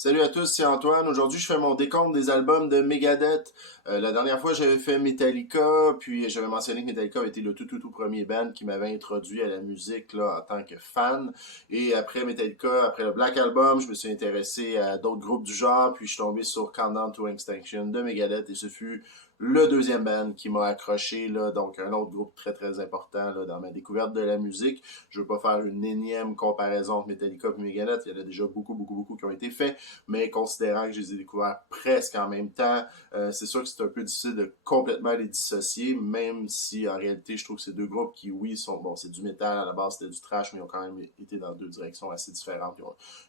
Salut à tous, c'est Antoine. Aujourd'hui, je fais mon décompte des albums de Megadeth. La dernière fois, j'avais fait Metallica, puis j'avais mentionné que Metallica avait été le tout premier band qui m'avait introduit à la musique là, en tant que fan. Et après Metallica, après le Black Album, je me suis intéressé à d'autres groupes du genre, puis je suis tombé sur Countdown to Extinction de Megadeth, et ce fut le deuxième band qui m'a accroché, là, donc un autre groupe très important là, dans ma découverte de la musique. Je veux pas faire une énième comparaison entre Metallica et Megadeth, il y en a déjà beaucoup qui ont été faits, mais considérant que je les ai découverts presque en même temps, c'est sûr que c'est un peu difficile de complètement les dissocier, même si en réalité je trouve que ces deux groupes qui, oui, sont bon, c'est du métal à la base, c'était du trash, mais ils ont quand même été dans deux directions assez différentes.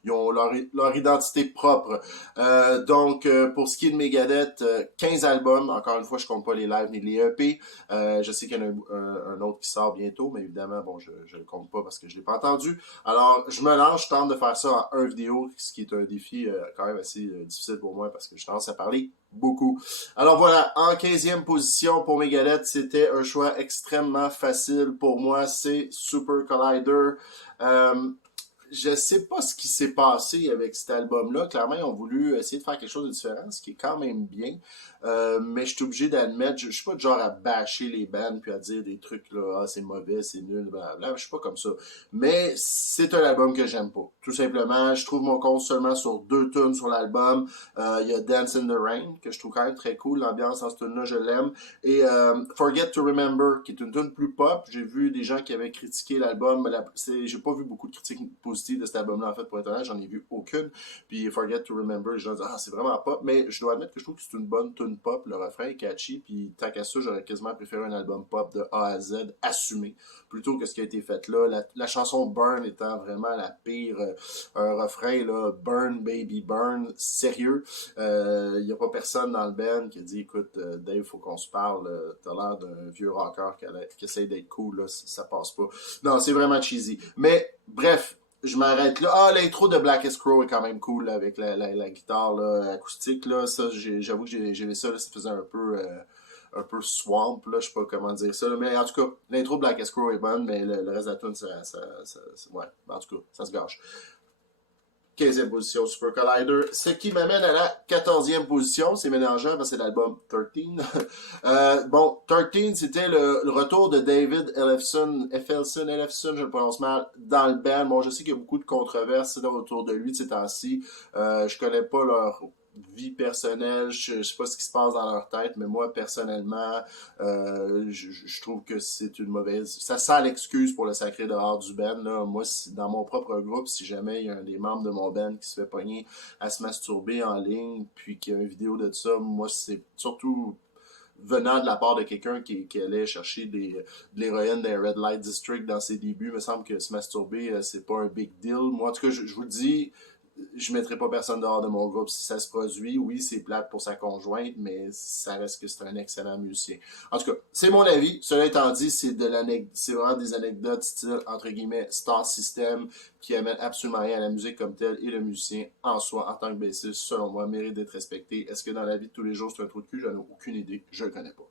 Ils ont leur identité propre. Pour ce qui est de Megadeth, 15 albums, encore une fois, je compte pas les lives ni les EP. Je sais qu'il y en a un autre qui sort bientôt, mais évidemment, bon, je le compte pas parce que je l'ai pas entendu. Alors, je me lance, je tente de faire ça en un vidéo, ce qui est un défi quand même assez difficile pour moi parce que je tendance à parler beaucoup. Alors voilà, en 15e position pour Megadeth, c'était un choix extrêmement facile pour moi, c'est Super Collider. Euh, je sais pas ce qui s'est passé avec cet album-là. Clairement, ils ont voulu essayer de faire quelque chose de différent, ce qui est quand même bien. Mais je suis obligé d'admettre, je suis pas du genre à bâcher les bands puis à dire des trucs là, ah c'est mauvais, c'est nul, blablabla. Je suis pas comme ça. Mais c'est un album que j'aime pas. Tout simplement, je trouve mon compte seulement sur deux tunes sur l'album. Il y a Dance in the Rain, que je trouve quand même très cool. L'ambiance dans cette tune-là, je l'aime. Et Forget to Remember, qui est une tune plus pop. J'ai vu des gens qui avaient critiqué l'album, mais j'ai pas vu beaucoup de critiques positives de cet album-là, en fait, pour être honnête, j'en ai vu aucune. Puis Forget to Remember, les gens disent, ah, c'est vraiment pop, mais je dois admettre que je trouve que c'est une bonne tune pop, le refrain est catchy, puis tant qu'à ça, j'aurais quasiment préféré un album pop de A à Z assumé, plutôt que ce qui a été fait là. La chanson Burn étant vraiment la pire, un refrain, là, Burn, Baby Burn, sérieux. Il n'y a pas personne dans le band qui a dit, écoute, Dave, faut qu'on se parle, t'as l'air d'un vieux rocker qui essaie d'être cool, là, ça passe pas. Non, c'est vraiment cheesy. Mais, bref, je m'arrête là. Ah, l'intro de Blackest Crow est quand même cool là, avec la guitare là, acoustique. Là. Ça, j'avoue que j'ai aimé ça. Là, ça faisait un peu swamp, là, je sais pas comment dire ça. Là. Mais en tout cas, l'intro de Blackest Crow est bonne, mais le reste de la tune, ouais, en tout cas, ça se gâche. 15e position, Super Collider. Ce qui m'amène à la 14e position. C'est mélangeant parce que c'est l'album 13. 13, c'était le retour de David Ellefson, je le prononce mal, dans le band. Bon, je sais qu'il y a beaucoup de controverses autour de lui de ces temps-ci. Je connais pas leur vie personnelle, je sais pas ce qui se passe dans leur tête, mais moi, personnellement, je trouve que c'est une mauvaise... Ça sent l'excuse pour le sacré dehors du band. Là. Moi, dans mon propre groupe, si jamais il y a un des membres de mon band qui se fait pogner à se masturber en ligne, puis qu'il y a une vidéo de ça, moi, c'est surtout venant de la part de quelqu'un qui allait chercher de l'héroïne des Red Light District dans ses débuts, il me semble que se masturber, c'est pas un big deal. Moi, en tout cas, je vous le dis, je mettrai pas personne dehors de mon groupe si ça se produit. Oui, c'est plate pour sa conjointe, mais ça reste que c'est un excellent musicien. En tout cas, c'est mon avis. Cela étant dit, c'est vraiment des anecdotes style, entre guillemets, Star System, qui amènent absolument rien à la musique comme telle, et le musicien en soi, en tant que bassiste, selon moi, mérite d'être respecté. Est-ce que dans la vie de tous les jours, c'est un trou de cul? J'en ai aucune idée. Je le connais pas.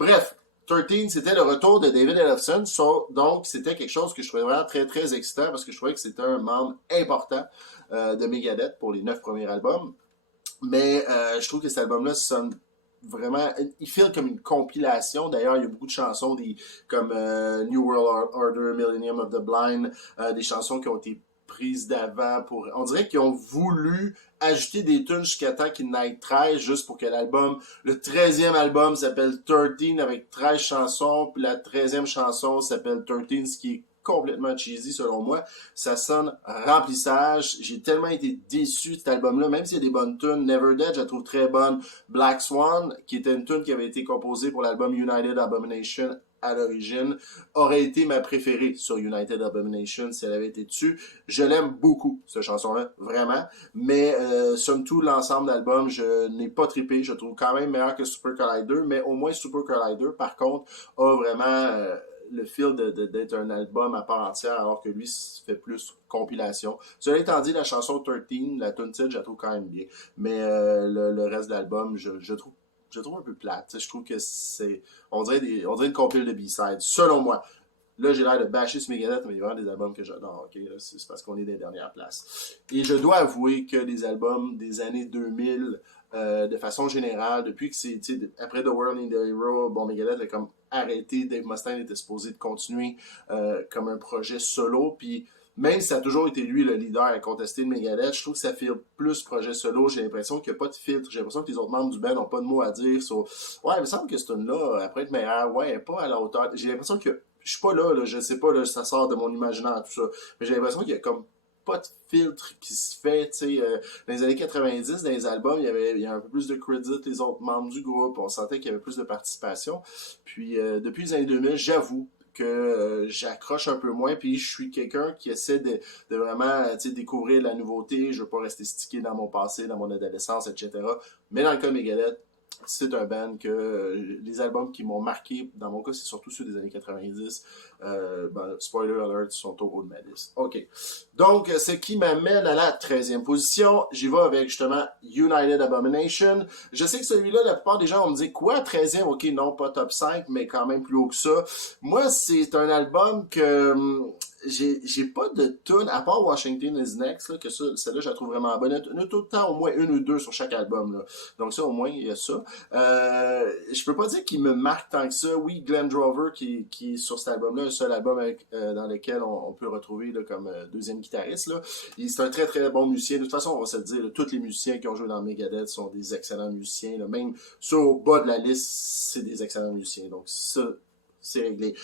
Bref, 13, c'était le retour de David Ellefson. Donc, c'était quelque chose que je trouvais vraiment très excitant parce que je trouvais que c'était un membre important de Megadeth pour les 9 premiers albums. Mais je trouve que cet album-là sonne vraiment... Il file comme une compilation. D'ailleurs, il y a beaucoup de chansons comme New World Order, Millennium of the Blind, des chansons qui ont été prises d'avant pour... On dirait qu'ils ont voulu ajouter des tunes jusqu'à temps qu'il n'aille 13 juste pour que l'album... Le 13e album s'appelle 13 avec 13 chansons, puis la 13e chanson s'appelle 13, ce qui est complètement cheesy selon moi. Ça sonne remplissage. J'ai tellement été déçu de cet album-là, même s'il y a des bonnes tunes. Never Dead, je la trouve très bonne. Black Swan, qui était une tune qui avait été composée pour l'album United Abomination à l'origine, aurait été ma préférée sur United Abomination si elle avait été dessus. Je l'aime beaucoup, cette chanson-là, vraiment. Mais somme tout, l'ensemble d'albums, je n'ai pas trippé. Je trouve quand même meilleur que Super Collider, mais au moins Super Collider, par contre, a vraiment... le feel d'être un album à part entière, alors que lui fait plus compilation. Cela étant dit, la chanson 13, la tune titre, je la trouve quand même bien. Mais le reste de l'album, je trouve un peu plate. Je trouve que c'est... On dirait une compile de B-sides, selon moi. Là, j'ai l'air de bâcher sur Megadeth, mais il y a vraiment des albums que j'adore, ok? Là, c'est parce qu'on est des dernières places. Et je dois avouer que les albums des années 2000, de façon générale, depuis que c'est, après The World in the Hero, bon, Megadeth a comme arrêté, Dave Mustaine était supposé de continuer comme un projet solo, puis même si ça a toujours été lui le leader à contester de Megadeth, je trouve que ça fait plus projet solo. J'ai l'impression qu'il n'y a pas de filtre. J'ai l'impression que les autres membres du band n'ont pas de mots à dire. Ouais, il me semble que ce tune-là, après être meilleur, ouais, elle est pas à la hauteur. J'ai l'impression que je suis pas là, je sais pas, là, ça sort de mon imaginaire, tout ça. Mais j'ai l'impression qu'il y a comme pas de filtre qui se fait, tu sais. Dans les années 90, dans les albums, il y a un peu plus de credit les autres membres du groupe. On sentait qu'il y avait plus de participation. Puis, depuis les années 2000, j'avoue que j'accroche un peu moins, puis je suis quelqu'un qui essaie de vraiment découvrir la nouveauté, je veux pas rester stické dans mon passé, dans mon adolescence, etc. Mais dans le cas de Megadeth, c'est un band que les albums qui m'ont marqué, dans mon cas, c'est surtout ceux des années 90. Spoiler alert, sont au haut de ma liste. OK. Donc, ce qui m'amène à la 13e position. J'y vais avec, justement, United Abomination. Je sais que celui-là, la plupart des gens vont me dire, quoi, 13e? OK, non, pas top 5, mais quand même plus haut que ça. Moi, c'est un album que j'ai pas de tune à part Washington is Next, là, que ça, celle-là, je la trouve vraiment bonne. Il y en a tout le temps au moins une ou deux sur chaque album, là. Donc ça, au moins, il y a ça. Je peux pas dire qu'il me marque tant que ça. Oui, Glenn Drover, qui est sur cet album-là, un seul album dans lequel on peut retrouver là, comme deuxième guitariste. Là. C'est un très très bon musicien. De toute façon, on va se le dire, là, tous les musiciens qui ont joué dans Megadeth sont des excellents musiciens. Là. Même ceux au bas de la liste, c'est des excellents musiciens. Donc ça, c'est réglé.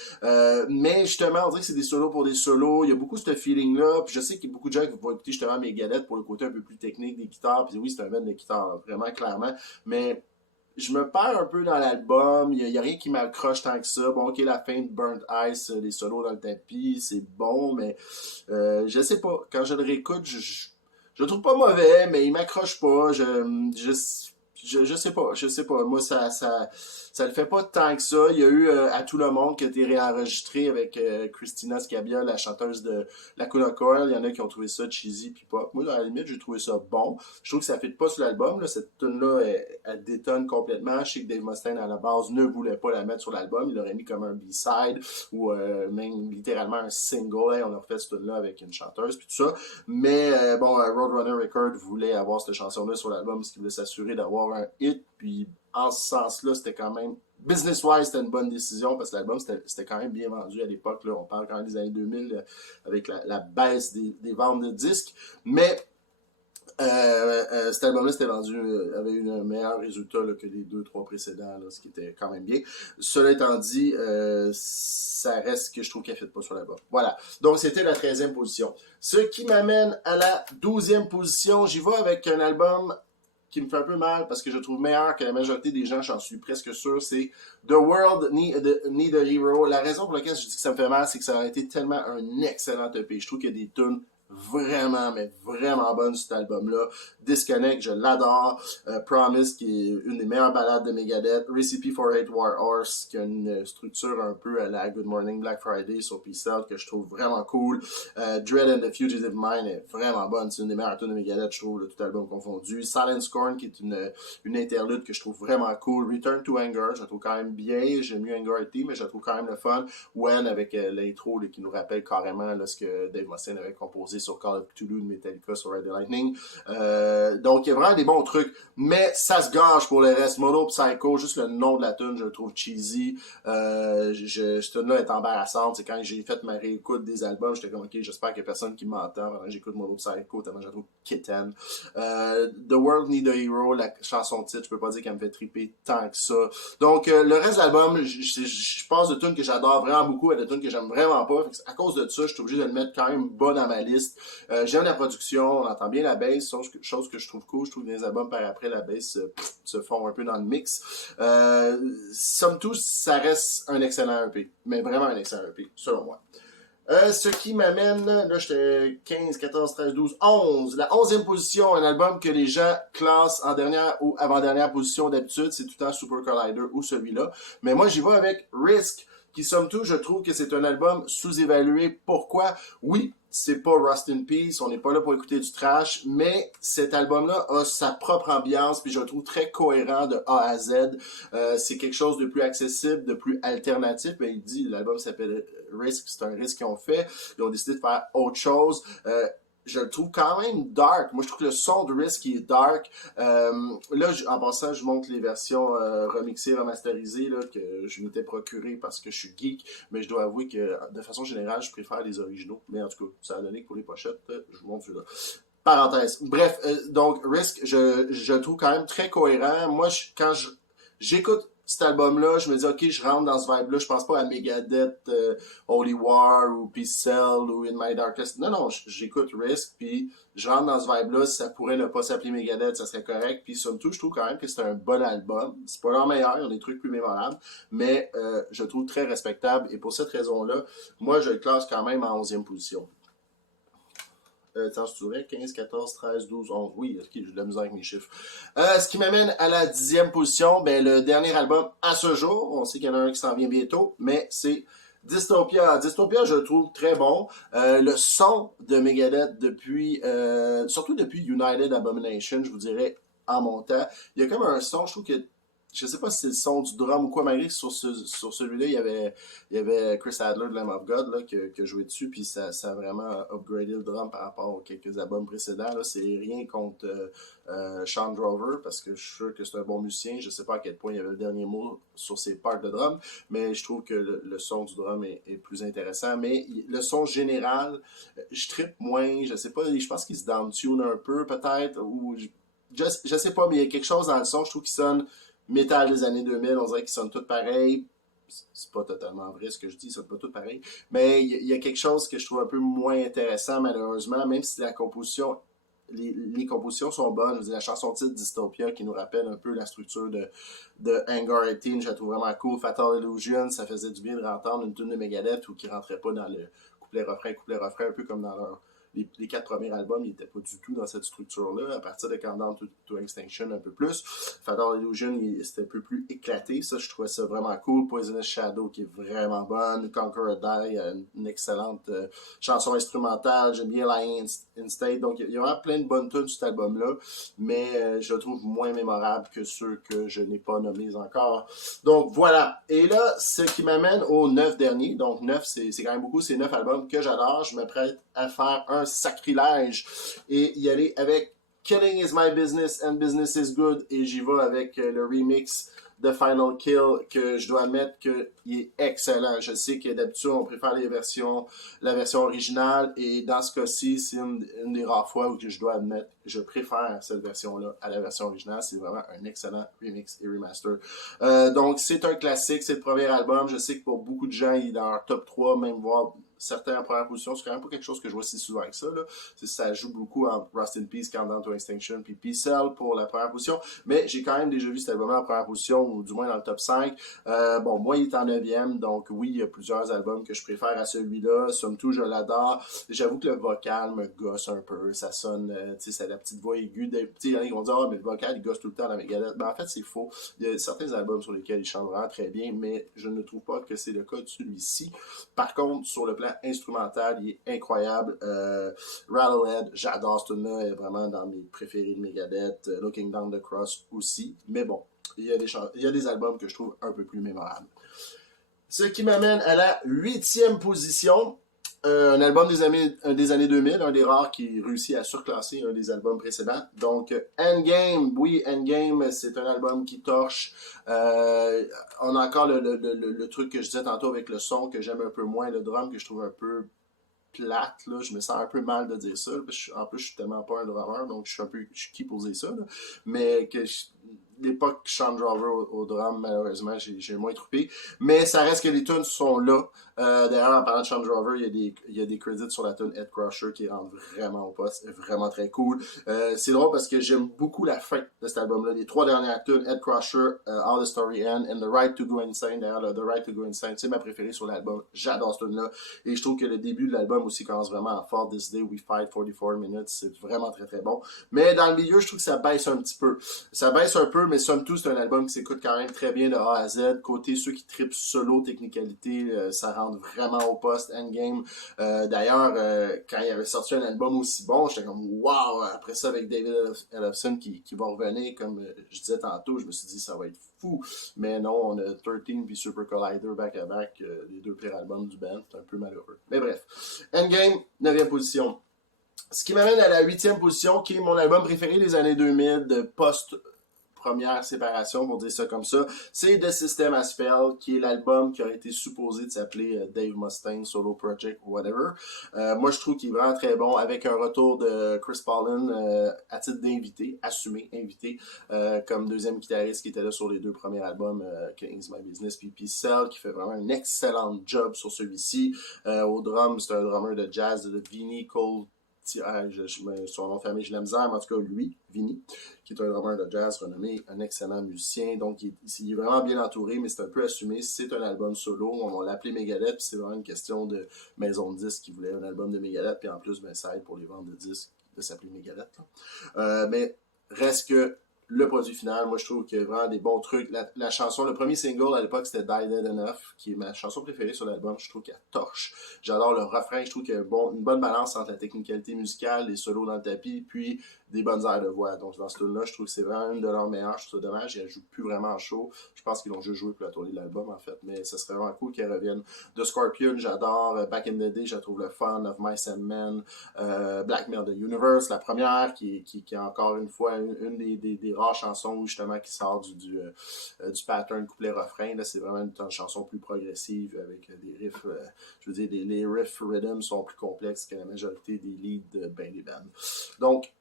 Mais justement, on dirait que c'est des solos pour des solos. Il y a beaucoup ce feeling-là. Puis je sais qu'il y a beaucoup de gens qui vont écouter justement Megadeth pour le côté un peu plus technique des guitares. Puis oui, c'est un band de guitare, là, vraiment clairement. Mais je me perds un peu dans l'album. Il y a rien qui m'accroche tant que ça. Bon, ok, la fin de Burnt Ice, les solos dans le tapis, c'est bon, mais je sais pas. Quand je le réécoute, je le trouve pas mauvais, mais il m'accroche pas. Je sais pas. Moi, ça le fait pas tant que ça. Il y a eu À tout le monde qui a été réenregistré avec Christina Scabia, la chanteuse de Lacuna Coil. Il y en a qui ont trouvé ça cheesy puis pop. Moi, à la limite, j'ai trouvé ça bon. Je trouve que ça fit pas sur l'album. Là. Cette tune-là, elle détonne complètement. Je sais que Dave Mustaine, à la base, ne voulait pas la mettre sur l'album. Il l'aurait mis comme un B-side ou même littéralement un single. Hey, on a refait cette tune-là avec une chanteuse puis tout ça. Mais Roadrunner Records voulait avoir cette chanson-là sur l'album parce qu'il voulait s'assurer d'avoir un hit. Puis en ce sens-là, c'était quand même business-wise, c'était une bonne décision parce que l'album, c'était quand même bien vendu à l'époque. Là, on parle quand même des années 2000 avec la baisse des ventes de disques. Mais cet album-là, c'était vendu, avait eu un meilleur résultat là, que les 2-3 précédents, là, ce qui était quand même bien. Cela étant dit, ça reste que je trouve qu'elle ne fit pas sur l'album. Voilà. Donc, c'était la 13e position. Ce qui m'amène à la 12e position. J'y vais avec un album qui me fait un peu mal parce que je trouve meilleur que la majorité des gens, j'en suis presque sûr, c'est The World Need a Hero. La raison pour laquelle je dis que ça me fait mal, c'est que ça a été tellement un excellent EP. Je trouve qu'il y a des tunes vraiment, mais vraiment bonne sur cet album-là. Disconnect, je l'adore. Promise, qui est une des meilleures ballades de Megadeth. Recipe for Hate War Horse, qui a une structure un peu à la Good Morning Black Friday sur Peace Out, que je trouve vraiment cool. Dread and the Fugitive Mind est vraiment bonne. C'est une des meilleures tunes de Megadeth, je trouve, tout album confondu. Silent Scorn, qui est une interlude que je trouve vraiment cool. Return to Anger, je la trouve quand même bien. J'aime mieux Anger IT, mais je la trouve quand même le fun. When, avec l'intro qui nous rappelle carrément là, ce que Dave Mustaine avait composé sur Call of Cthulhu de Metallica sur Ride the Lightning. Donc, il y a vraiment des bons trucs, mais ça se gâche pour le reste. Mono Psycho, juste le nom de la tune, je le trouve cheesy. Cette tune-là est embarrassante. C'est quand j'ai fait ma réécoute des albums, j'étais comme, ok, j'espère qu'il y a personne qui m'entend. J'écoute Mono Psycho, tellement je la trouve kitten. The World Need a Hero, la chanson titre, je peux pas dire qu'elle me fait triper tant que ça. Donc, le reste de l'album, je passe de tunes que j'adore vraiment beaucoup à de tunes que j'aime vraiment pas. À cause de ça, je suis obligé de le mettre quand même bas dans ma liste. J'aime la production, on entend bien la bass, chose que je trouve cool. Je trouve que dans les albums par après, la bass se fond un peu dans le mix. Somme toute, ça reste un excellent EP, mais vraiment un excellent EP, selon moi. Ce qui m'amène, là j'étais 15, 14, 13, 12, 11. La 11e position, un album que les gens classent en dernière ou avant-dernière position d'habitude, c'est tout le temps Super Collider ou celui-là. Mais moi j'y vais avec Risk, qui somme toute, je trouve que c'est un album sous-évalué. Pourquoi? Oui, c'est pas Rust in Peace, on n'est pas là pour écouter du trash, mais cet album-là a sa propre ambiance, puis je le trouve très cohérent de A à Z. C'est quelque chose de plus accessible, de plus alternatif. Ben, il dit, l'album s'appelle Risk, c'est un risque qu'ils ont fait. Ils ont décidé de faire autre chose. Je le trouve quand même dark. Moi, je trouve que le son de Risk est dark. Là, en passant, je montre les versions remixées, remasterisées là, que je m'étais procuré parce que je suis geek. Mais je dois avouer que, de façon générale, je préfère les originaux. Mais en tout cas, ça a donné que pour les pochettes, je vous montre celui-là. Parenthèse. Bref, donc Risk, je le trouve quand même très cohérent. Moi, quand j'écoute cet album-là, je me dis, ok, je rentre dans ce vibe-là, je pense pas à Megadeth, Holy War, ou Peace Cell, ou In My Darkest. Non, non, j'écoute Risk, puis je rentre dans ce vibe-là, si ça pourrait ne pas s'appeler Megadeth, ça serait correct. Puis somme toute, je trouve quand même que c'est un bon album. C'est pas leur meilleur, ils ont des trucs plus mémorables, mais je le trouve très respectable, et pour cette raison-là, moi, je le classe quand même en 11e position. Attends, je dirais 15, 14, 13, 12, 11. Oui, ok, j'ai de la misère avec mes chiffres. Ce qui m'amène à la 10e position, ben, le dernier album à ce jour. On sait qu'il y en a un qui s'en vient bientôt, mais c'est Dystopia. Dystopia, je le trouve très bon. Le son de Megadeth depuis, surtout depuis United Abomination, je vous dirais, en montant. Il y a comme un son, je trouve que je sais pas si c'est le son du drum ou quoi, malgré que sur celui-là, il y avait Chris Adler de Lamb of God là, qui a joué dessus, puis ça a vraiment upgradé le drum par rapport aux quelques albums précédents. Là. C'est rien contre Sean Drover, parce que je suis sûr que c'est un bon musicien. Je sais pas à quel point il y avait le dernier mot sur ses parts de drum, mais je trouve que le son du drum est plus intéressant. Mais le son général, je trippe moins, je sais pas, je pense qu'il se down-tune un peu peut-être, ou je sais pas, mais il y a quelque chose dans le son, je trouve qu'il sonne métal des années 2000, on dirait qu'ils sonnent tous pareils. C'est pas totalement vrai ce que je dis, ils sonnent pas tous pareils. Mais il y a quelque chose que je trouve un peu moins intéressant, malheureusement, même si la composition, les compositions sont bonnes. Je veux dire, la chanson titre Dystopia qui nous rappelle un peu la structure de Hangar 18, je la trouve vraiment cool. Fatal Illusion, ça faisait du bien de entendre une tune de Megadeth ou qui rentrait pas dans le couplet-refrain, un peu comme dans les 4 premiers albums, ils n'étaient pas du tout dans cette structure-là. À partir de Countdown to Extinction, un peu plus. Fatal Illusion, c'était un peu plus éclaté. Ça, je trouvais ça vraiment cool. Poisonous Shadow, qui est vraiment bonne. Conquer or Die, une excellente chanson instrumentale. J'aime bien Lying in State. Donc, il y a vraiment plein de bonnes tunes sur cet album-là. Mais je le trouve moins mémorable que ceux que je n'ai pas nommés encore. Donc, voilà. Et là, ce qui m'amène aux 9 derniers. Donc, 9, c'est quand même beaucoup. C'est 9 albums que j'adore. Je me prête à faire un sacrilège et y aller avec Killing is my business and business is good, et j'y vais avec le remix de Final Kill, que je dois admettre qu'il est excellent. Je sais que d'habitude on préfère la version originale, et dans ce cas-ci, c'est une des rares fois où je dois admettre que je préfère cette version-là à la version originale. C'est vraiment un excellent remix et remaster. Donc c'est un classique, c'est le premier album. Je sais que pour beaucoup de gens, il est dans leur top 3, même voire certains en première position. C'est quand même pas quelque chose que je vois si souvent que ça. Là. Ça joue beaucoup entre Rust in Peace, Countdown to Extinction, puis Peace Cell pour la première position. Mais j'ai quand même déjà vu cet album en première position, ou du moins dans le top 5. Bon, moi, il est en 9e, donc oui, il y a plusieurs albums que je préfère à celui-là. Somme toute, je l'adore. J'avoue que le vocal me gosse un peu. Ça sonne, tu sais, c'est la petite voix aiguë. Tu sais, il y en a qui vont dire, ah, mais le vocal, il gosse tout le temps dans Megadeth. Ben, en fait, c'est faux. Il y a certains albums sur lesquels il chante vraiment très bien, mais je ne trouve pas que c'est le cas de celui-ci. Par contre, sur le plan instrumental, il est incroyable. Rattlehead, j'adore ce tune-là, elle est vraiment dans mes préférés de Megadeth. Looking Down the Cross aussi. Mais bon, il y a des albums que je trouve un peu plus mémorables. Ce qui m'amène à la 8e position. Un album des années 2000, un des rares qui réussit à surclasser un des albums précédents. Donc, Endgame, oui, Endgame, c'est un album qui torche. On a encore le truc que je disais tantôt avec le son que j'aime un peu moins, le drum que je trouve un peu plate, là. Je me sens un peu mal de dire ça, parce que en plus, je suis tellement pas un drummer, donc je suis qui pour dire ça, là. Mais que l'époque Sean Drover au drum, malheureusement, j'ai moins troupé. Mais ça reste que les tunes sont là. D'ailleurs, en parlant de Sean Drover, il y a des crédits sur la tune Head Crusher qui rendent vraiment au poste. Vraiment très cool. C'est drôle parce que j'aime beaucoup la fin de cet album-là. Les 3 dernières tunes, Head Crusher, How the Story Ends, and The Right to Go Insane. D'ailleurs, The Right to Go Insane, c'est ma préférée sur l'album. J'adore cette tune-là. Et je trouve que le début de l'album aussi commence vraiment à fort. This Day We Fight 44 Minutes. C'est vraiment très très bon. Mais dans le milieu, je trouve que ça baisse un petit peu. Ça baisse un peu, mais somme toute, c'est un album qui s'écoute quand même très bien de A à Z. Côté ceux qui trippent solo, technicalité, ça rentre vraiment au poste, Endgame. D'ailleurs, quand il avait sorti un album aussi bon, j'étais comme wow! Après ça, avec David Ellefson qui va revenir, comme je disais tantôt, je me suis dit ça va être fou. Mais non, on a 13 puis Super Collider back-à-back, les deux pires albums du band. C'est un peu malheureux. Mais bref. Endgame, 9e position. Ce qui m'amène à la 8e position, qui est mon album préféré des années 2000, de post-première séparation, pour dire ça comme ça. C'est The System Has Failed, qui est l'album qui a été supposé de s'appeler Dave Mustaine Solo Project ou whatever. Moi, je trouve qu'il est vraiment très bon, avec un retour de Chris Paulin à titre d'invité, assumé, invité, comme deuxième guitariste qui était là sur les deux premiers albums, Killing's My Business puis Peace Cell, qui fait vraiment un excellent job sur celui-ci. Au drum, c'est un drummer de jazz de Vinnie Cole. Son nom de famille, je la misère, mais en tout cas, lui, Vinny, qui est un drummer de jazz renommé, un excellent musicien. Donc, il est vraiment bien entouré, mais c'est un peu assumé. C'est un album solo. On l'a appelé Megadeth, puis c'est vraiment une question de maison de disques qui voulait un album de Megadeth, puis en plus, ben, ça aide pour les ventes de disques de s'appeler Megadeth. Mais reste que le produit final, moi je trouve qu'il y a vraiment des bons trucs. La chanson, le premier single à l'époque c'était Die Dead Enough, qui est ma chanson préférée sur l'album. Je trouve qu'elle torche. J'adore le refrain, je trouve qu'il y a une bonne balance entre la technicalité musicale, les solos dans le tapis, puis des bonnes airs de voix. Donc dans ce tune-là, je trouve que c'est vraiment une de leurs meilleures. Je trouve ça dommage, ils ne jouent plus vraiment en show. Je pense qu'ils l'ont juste joué pour la tournée de l'album en fait, mais ce serait vraiment cool qu'ils reviennent. The Scorpion, j'adore. Back in the Day, je trouve le fun. Of Mice and Men, Blackmail the Universe, la première qui est encore une fois une des rares chansons où justement qui sort du pattern couplet-refrain. Là, c'est vraiment une chanson plus progressive avec des riffs, je veux dire, les riffs rhythm sont plus complexes que la majorité des leads de ben des bands. Donc,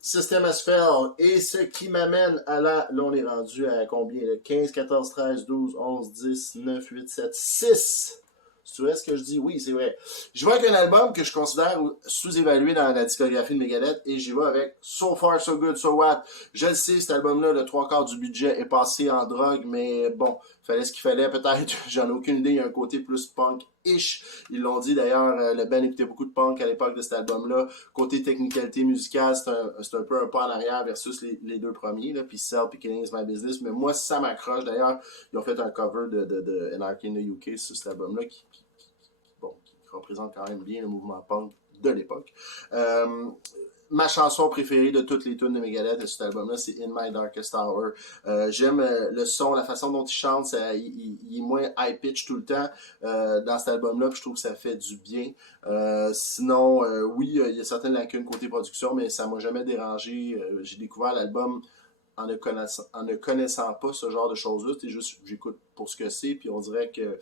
System Has Failed, et ce qui m'amène à là on est rendu à combien? 15, 14, 13, 12, 11, 10, 9, 8, 7, 6. Tu vois ce que je dis? Oui, c'est vrai. Je vais avec un album que je considère sous-évalué dans la discographie de Megadeth et j'y vais avec So Far, So Good, So What. Je le sais, cet album-là, le 3/4 du budget est passé en drogue, mais bon, fallait ce qu'il fallait peut-être. J'en ai aucune idée. Il y a un côté plus punk-ish. Ils l'ont dit d'ailleurs, le band écoutait beaucoup de punk à l'époque de cet album-là. Côté technicalité musicale, c'est un peu un pas en arrière versus les deux premiers, là, puis Cell, puis Killing's My Business. Mais moi, ça m'accroche. D'ailleurs, ils ont fait un cover de Anarchy in the UK sur cet album-là qui représente quand même bien le mouvement punk de l'époque. Ma chanson préférée de toutes les tunes de Megadeth de cet album-là, c'est In My Darkest Hour. J'aime le son, la façon dont il chante, il est moins high-pitch tout le temps dans cet album-là, puis je trouve que ça fait du bien. Sinon, oui, il y a certaines lacunes côté production, mais ça m'a jamais dérangé. J'ai découvert l'album en ne connaissant pas ce genre de choses-là. C'est juste, j'écoute pour ce que c'est, puis on dirait que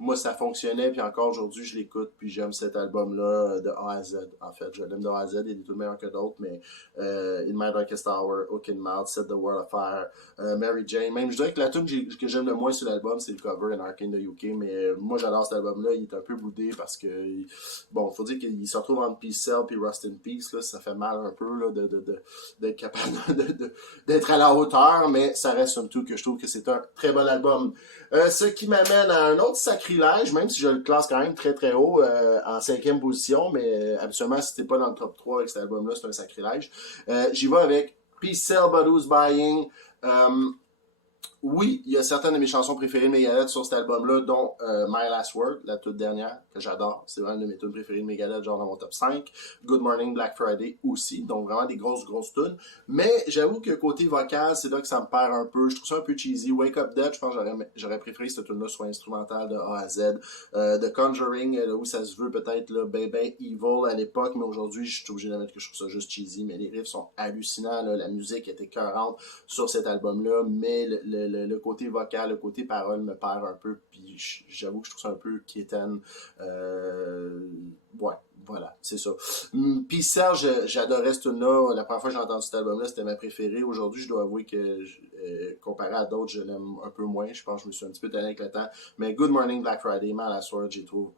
moi, ça fonctionnait, puis encore aujourd'hui, je l'écoute, puis j'aime cet album-là de A à Z. En fait, je l'aime de A à Z, il est tout meilleur que d'autres, mais In My Darkest Hour, Hook in Mouth, Set the World Afire, Mary Jane. Même, je dirais que la tune que j'aime le moins sur l'album, c'est le cover Anarchy in the UK, mais moi, j'adore cet album-là. Il est un peu boudé parce que, bon, faut dire qu'il se retrouve entre Peace Cell puis Rust in Peace, là, ça fait mal un peu là, d'être capable d'être à la hauteur, mais ça reste un tout que je trouve que c'est un très bon album. Ce qui m'amène à un autre sacrilège, même si je le classe quand même très très haut en 5e position, mais habituellement si t'es pas dans le top 3 avec cet album-là, c'est un sacrilège. J'y vais avec Peace Cell, But Who's Buying. Oui, il y a certaines de mes chansons préférées de Megadeth sur cet album-là, dont My Last Word, la toute dernière, que j'adore. C'est vraiment une de mes tunes préférées de Megadeth, genre dans mon top 5. Good Morning, Black Friday aussi, donc vraiment des grosses tunes. Mais j'avoue que côté vocal, c'est là que ça me perd un peu. Je trouve ça un peu cheesy. Wake Up Dead, je pense que j'aurais préféré que cette tune-là soit instrumentale de A à Z. The Conjuring, là où ça se veut peut-être là, ben evil à l'époque, mais aujourd'hui, je suis obligé de mettre que je trouve ça juste cheesy. Mais les riffs sont hallucinants, là. La musique était écœurante sur cet album-là, mais le côté vocal, le côté parole me perd un peu, puis j'avoue que je trouve ça un peu quétaine. Ouais, voilà, c'est ça. Puis Serge, j'adorais ce tune-là. La première fois que j'ai entendu cet album-là, c'était ma préférée. Aujourd'hui, je dois avouer que, comparé à d'autres, je l'aime un peu moins. Je pense que je me suis un petit peu tanné avec le temps. Mais Good Morning, Black Friday, My Last Word, j'y trouve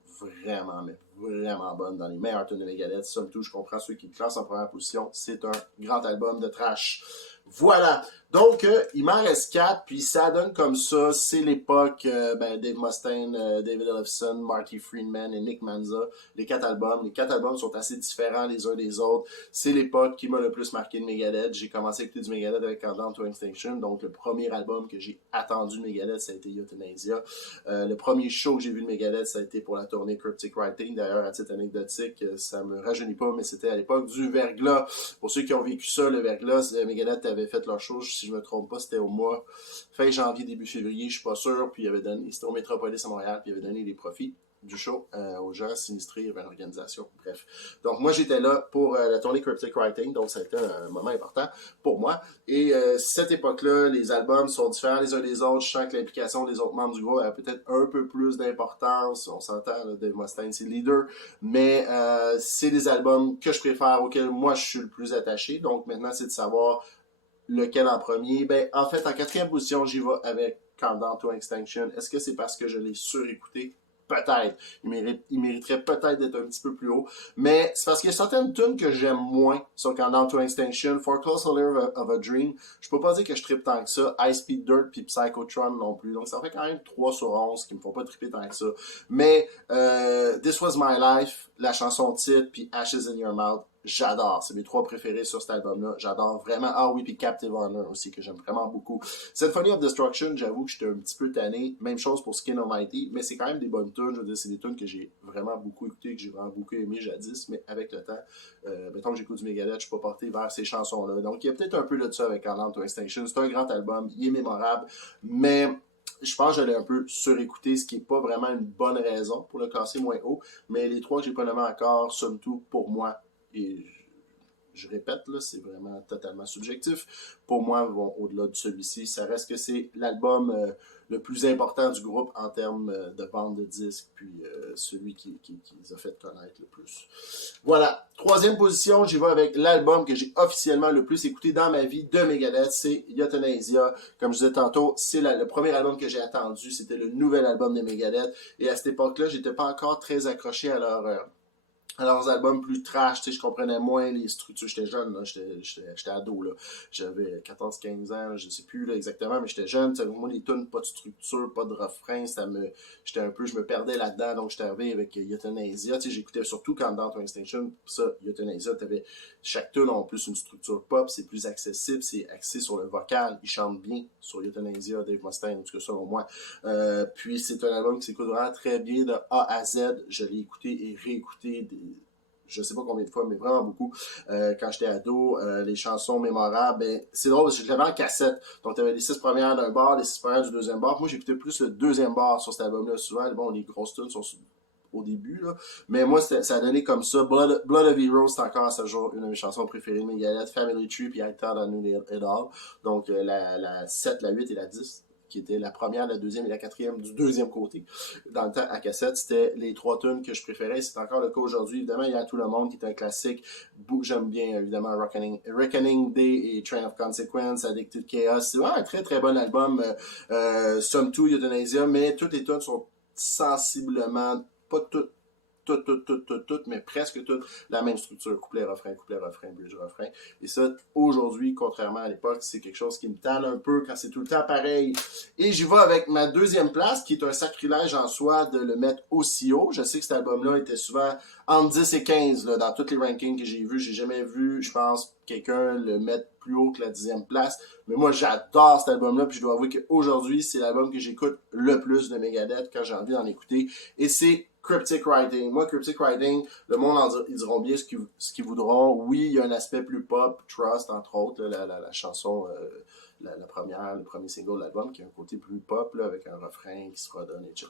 vraiment, mais vraiment bonne dans les meilleurs tunes de Megadeth. Somme tout, je comprends ceux qui le classent en première position. C'est un grand album de trash. Voilà. Donc, il m'en reste 4, puis ça donne comme ça. C'est l'époque Dave Mustaine, David Ellefson, Marty Friedman et Nick Manza. Les 4 albums. Les 4 albums sont assez différents les uns des autres. C'est l'époque qui m'a le plus marqué de Megadeth. J'ai commencé à écouter du Megadeth avec Countdown to Extinction. Donc, le premier album que j'ai attendu de Megadeth, ça a été Euthanasia. Le premier show que j'ai vu de Megadeth, ça a été pour la tournée Cryptic Writing. D'ailleurs, à titre anecdotique, ça me rajeunit pas, mais c'était à l'époque du verglas. Pour ceux qui ont vécu ça, le verglas, Megadeth avait fait leur show, si je me trompe pas, c'était au mois fin janvier, début février, je suis pas sûr, puis c'était au Métropolis à Montréal, puis il avait donné les profits du show aux gens sinistrés, il y avait une organisation, bref. Donc moi j'étais là pour la tournée Cryptic Writing, donc ça a été un moment important pour moi. Et cette époque-là, les albums sont différents les uns des autres, je sens que l'implication des autres membres du groupe a peut-être un peu plus d'importance, on s'entend, là, Dave Mustaine c'est le leader, mais c'est des albums que je préfère, auxquels moi je suis le plus attaché, donc maintenant c'est de savoir lequel en premier? Ben, en fait, en quatrième position, j'y vais avec Countdown to Extinction. Est-ce que c'est parce que je l'ai surécouté? Peut-être. Il mériterait peut-être d'être un petit peu plus haut. Mais c'est parce qu'il y a certaines tunes que j'aime moins sur Countdown to Extinction. For Closer of a Dream, je peux pas dire que je trippe tant que ça. High Speed Dirt puis Psychotron non plus. Donc ça fait quand même 3 sur 11 qui me font pas tripper tant que ça. Mais This Was My Life, la chanson titre, puis Ashes in Your Mouth, j'adore. C'est mes 3 préférés sur cet album-là. J'adore vraiment. Ah oui, puis Captive Honor aussi, que j'aime vraiment beaucoup. Symphony of Destruction, j'avoue que j'étais un petit peu tanné. Même chose pour Skin Almighty, mais c'est quand même des bonnes tunes. Je veux dire, c'est des tunes que j'ai vraiment beaucoup écoutées, que j'ai vraiment beaucoup aimé jadis, mais avec le temps, mettons que j'écoute du Megadeth, je suis pas porté vers ces chansons-là. Donc, il y a peut-être un peu de ça avec Countdown to Extinction. C'est un grand album, il est mémorable, mais je pense que je l'ai un peu surécouté, ce qui n'est pas vraiment une bonne raison pour le classer moins haut. Mais les 3 que j'ai pas nommés encore, somme tout, pour moi, et je répète, là, c'est vraiment totalement subjectif. Pour moi, vont au-delà de celui-ci. Ça reste que c'est l'album le plus important du groupe en termes de vente de disques, puis celui qui les a fait connaître le plus. Voilà. 3e position, j'y vais avec l'album que j'ai officiellement le plus écouté dans ma vie de Megadeth, c'est Euthanasia. Comme je disais tantôt, c'est le premier album que j'ai attendu. C'était le nouvel album de Megadeth. Et à cette époque-là, j'étais pas encore très accroché à leurs albums plus trash, tu sais, je comprenais moins les structures. J'étais jeune, là, j'étais ado, là. J'avais 14-15 ans, je sais plus là, exactement, mais j'étais jeune. Moi, les tunes, pas de structure, pas de refrain, je me perdais là-dedans, donc j'étais arrivé avec Euthanasia. Tu sais, j'écoutais surtout Countdown to Extinction. Ça, Euthanasia, chaque tune en plus une structure pop, c'est plus accessible, c'est axé sur le vocal. Ils chantent bien sur Euthanasia, Dave Mustaine, en tout cas selon moi. Puis c'est un album qui s'écoute vraiment très bien de A à Z. Je l'ai écouté et réécouté je sais pas combien de fois, mais vraiment beaucoup. Quand j'étais ado, les chansons mémorables, ben, c'est drôle parce que je l'avais en cassette. Donc, tu avais les 6 premières d'un bar, les 6 premières du deuxième bar. Moi, j'écoutais plus le deuxième bar sur cet album-là. Souvent, bon, les grosses tunes sont au début, là. Mais moi, ça a donné comme ça. Blood of Heroes, c'est encore à ce jour une de mes chansons préférées de Megadeth. Family Tree, puis I Thought I Knew It All. Donc, la 7, la 8 et la 10, qui était la première, la deuxième et la quatrième du deuxième côté. Dans le temps, à cassette, c'était les 3 tunes que je préférais. C'est encore le cas aujourd'hui. Évidemment, il y a Tout le monde qui est un classique. J'aime bien, évidemment, Reckoning Day et Train of Consequence, Addicted Chaos. C'est vraiment un très, très bon album. Somme tout, Euthanasia, mais toutes les tunes sont sensiblement, pas toutes, mais presque toutes la même structure, couplet-refrain, bridge-refrain. Et ça, aujourd'hui, contrairement à l'époque, c'est quelque chose qui me tanne un peu quand c'est tout le temps pareil. Et j'y vais avec ma 2e place, qui est un sacrilège en soi de le mettre aussi haut. Je sais que cet album-là était souvent entre 10 et 15 là, dans tous les rankings que j'ai vus. J'ai jamais vu, je pense, quelqu'un le mettre plus haut que la 10e place. Mais moi, j'adore cet album-là, puis je dois avouer qu'aujourd'hui, c'est l'album que j'écoute le plus de Megadeth quand j'ai envie d'en écouter. Et c'est Cryptic Writing. Moi, Cryptic Writing, le monde, ils diront bien ce qu'ils voudront. Oui, il y a un aspect plus pop, Trust, entre autres, là, la chanson, le premier single de l'album, qui a un côté plus pop, là, avec un refrain qui se redonne, etc.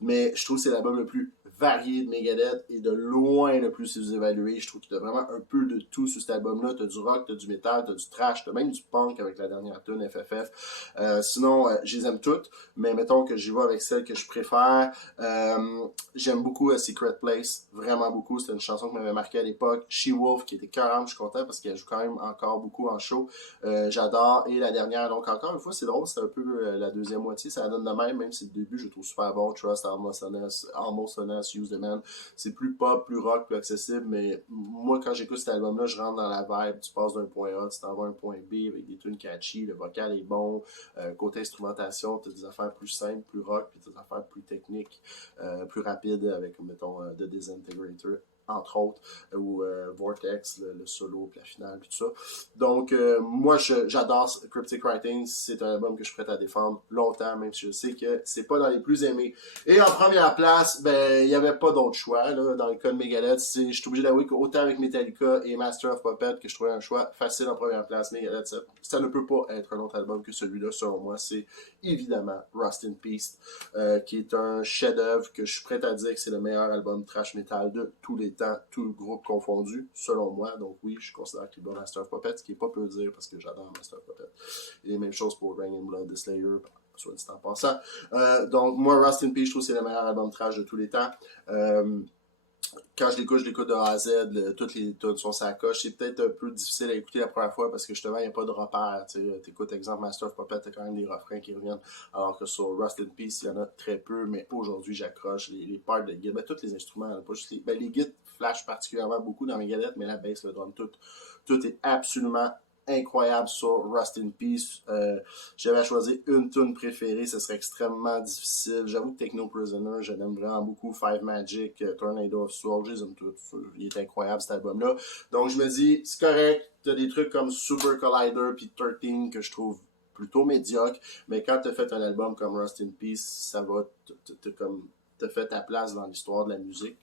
Mais je trouve que c'est l'album le plus varié de Megadeth et de loin le plus sous-évalué. Je trouve qu'il y a vraiment un peu de tout sur cet album-là. T'as du rock, t'as du metal, t'as du trash, t'as même du punk avec la dernière tune FFF. Sinon, je les aime toutes, mais mettons que j'y vais avec celle que je préfère. J'aime beaucoup A Secret Place, vraiment beaucoup. C'était une chanson qui m'avait marqué à l'époque. She-Wolf, qui était 40, je suis content parce qu'elle joue quand même encore beaucoup en show. J'adore. Et la la dernière. Donc encore une fois, c'est drôle, c'est un peu la deuxième moitié, ça donne de même si le début je le trouve super bon. Trust, Almost Honest, Use the Man. C'est plus pop, plus rock, plus accessible, mais moi quand j'écoute cet album-là, je rentre dans la vibe, tu passes d'un point A, tu t'en vas à un point B avec des tunes catchy, le vocal est bon, côté instrumentation, tu as des affaires plus simples, plus rock, puis des affaires plus techniques, plus rapides avec, mettons, The Disintegrator entre autres, ou Vortex, le solo, puis la finale, puis tout ça. Donc, moi, j'adore Cryptic Writings. C'est un album que je suis prêt à défendre longtemps, même si je sais que c'est pas dans les plus aimés. Et en première place, ben, il n'y avait pas d'autre choix, là, dans le cas de Megadeth. Je suis obligé d'avouer qu'autant avec Metallica et Master of Puppets, que je trouvais un choix facile en première place, Megadeth, ça ne peut pas être un autre album que celui-là, selon moi. C'est évidemment Rust in Peace, qui est un chef-d'œuvre que je suis prêt à dire que c'est le meilleur album thrash metal de tous les temps, tout le groupe confondu, selon moi. Donc oui, je considère qu'il bat Master of Puppets, ce qui n'est pas peu dire parce que j'adore Master of Puppets. Et même chose pour Rain in Blood, The Slayer, soit dit en passant. Donc moi, Rust in Peace, je trouve que c'est le meilleur album thrash de tous les temps. Quand je l'écoute de A à Z, toutes les tunes sont sa coche. C'est peut-être un peu difficile à écouter la première fois parce que justement, il n'y a pas de repères. Tu écoutes, exemple, Master of Puppets, tu as quand même des refrains qui reviennent. Alors que sur Rust in Peace, il y en a très peu, mais aujourd'hui, j'accroche. Les parts de guide, tous les instruments, pas juste les guides flashent particulièrement beaucoup dans Megadeth, mais la bass, le drum, tout est absolument incroyable sur Rust in Peace. J'avais à choisir une tune préférée, ce serait extrêmement difficile. J'avoue que Techno Prisoner, je l'aime vraiment beaucoup. Five Magic, Tornado of Souls, j'aime tout. Il est incroyable cet album-là. Donc je me dis, c'est correct, t'as des trucs comme Super Collider puis 13 que je trouve plutôt médiocre, mais quand t'as fait un album comme Rust in Peace, ça va t'as fait ta place dans l'histoire de la musique.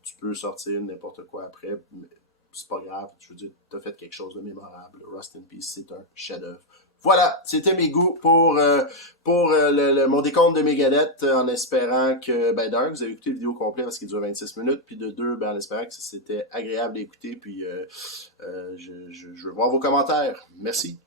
Tu peux sortir n'importe quoi après, mais c'est pas grave, je veux dire, t'as fait quelque chose de mémorable. Rust in Peace, c'est un chef-d'œuvre. Voilà, c'était mes goûts pour mon décompte de Megadeth, en espérant que, ben d'un, vous avez écouté la vidéo complète parce qu'il dure 26 minutes, puis de deux, ben en espérant que c'était agréable d'écouter, puis je veux voir vos commentaires. Merci.